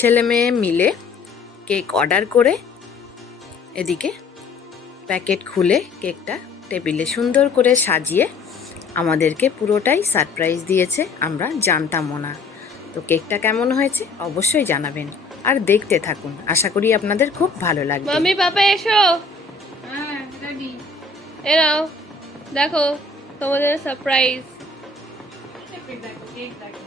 ছেলে মেয়ে মিলে কেক অর্ডার করে এদিকে প্যাকেট খুলে কেকটা টেবিলে সুন্দর করে সাজিয়ে আমাদেরকে পুরোটাই সারপ্রাইজ দিয়েছে আমরা জানতামও না। তো কেকটা কেমন হয়েছে অবশ্যই জানাবেন আর দেখতে থাকুন। আশা করি আপনাদের খুব ভালো লাগবে। মাম্মি পাপা এসো। হ্যাঁ এরাও দেখো তোমাদের সারপ্রাইজ দেখো কেক দেখো।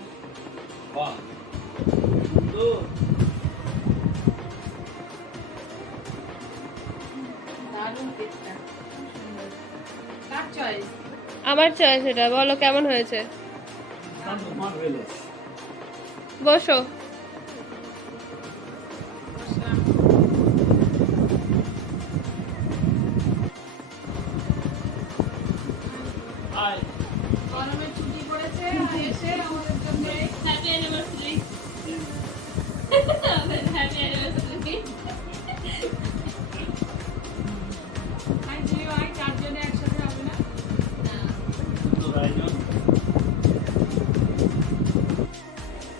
আমার চয়েস এটা বলো কেমন হয়েছে? বসো।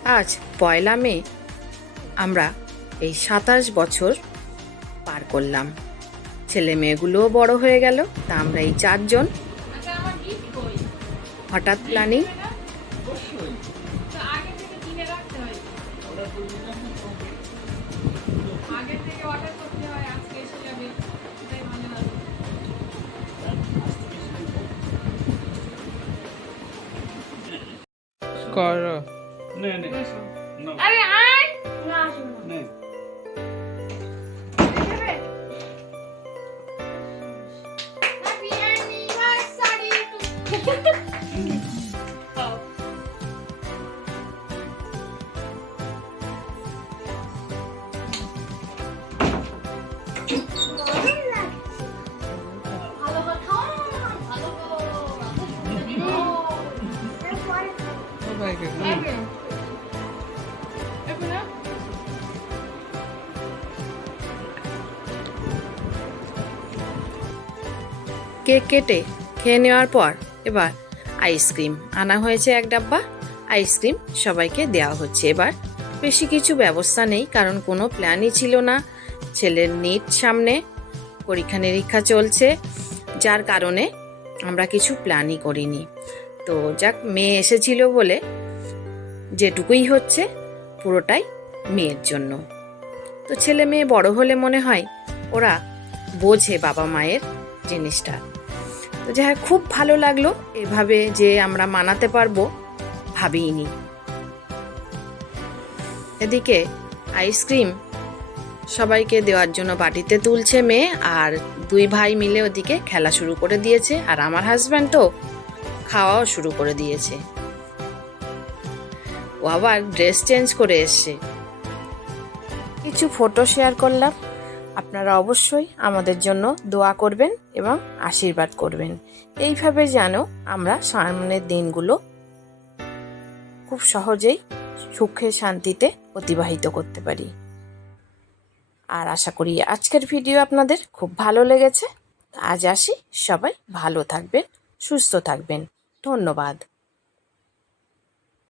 আজ পয়লা মে, আমরা এই সাতাশ বছর পার করলাম। ছেলে মেয়েগুলোও বড় হয়ে গেল, তা আমরা এই চারজন। হঠাৎ প্ল্যানিং? অবশ্যই তো আগে থেকে কিনে রাখতে হয় ওরা তো নিলাম আগে থেকে অর্ডার করতে হয় কেক কেটে খেয়ে নেওয়ার পর এবার আইসক্রিম আনা হয়েছে এক ডাব্বা। আইসক্রিম সবাইকে দেওয়া হচ্ছে এবার। বেশি কিছু ব্যবস্থা নেই, কারণ কোনো প্ল্যানই ছিল না। ছেলের নিট সামনে, পরীক্ষা নিরীক্ষা চলছে, যার কারণে আমরা কিছু প্ল্যানই করিনি। তো যাক, মেয়ে এসেছিল বলে যেটুকুই হচ্ছে, পুরোটাই মেয়ের জন্য। তো ছেলে মেয়ে বড় হলে মনে হয় ওরা বোঝে বাবা মায়ের জিনিসটা। তো যাই খুব ভালো লাগল। এভাবে যে আমরা মানাতে পারব ভাবিনি এদিকে আইসক্রিম সবাইকে দেওয়ার জন্য বাটিতে তুলছে মেয়ে আর দুই ভাই মিলে ওদিকে খেলা শুরু করে দিয়েছে। আর আমার হাজব্যান্ড তো খাওয়াও শুরু করে দিয়েছে। ও আবার ড্রেস চেঞ্জ করে এসছে। কিছু ফটো শেয়ার করলাম। আপনারা অবশ্যই আমাদের জন্য দোয়া করবেন এবং আশীর্বাদ করবেন। এইভাবে যেন আমরা সামনের দিনগুলো খুব সহজেই সুখে শান্তিতে অতিবাহিত করতে পারি। আর আশা করি আজকের ভিডিও আপনাদের খুব ভালো লেগেছে। আজ আসি, সবাই ভালো থাকবেন, সুস্থ থাকবেন। ধন্যবাদ।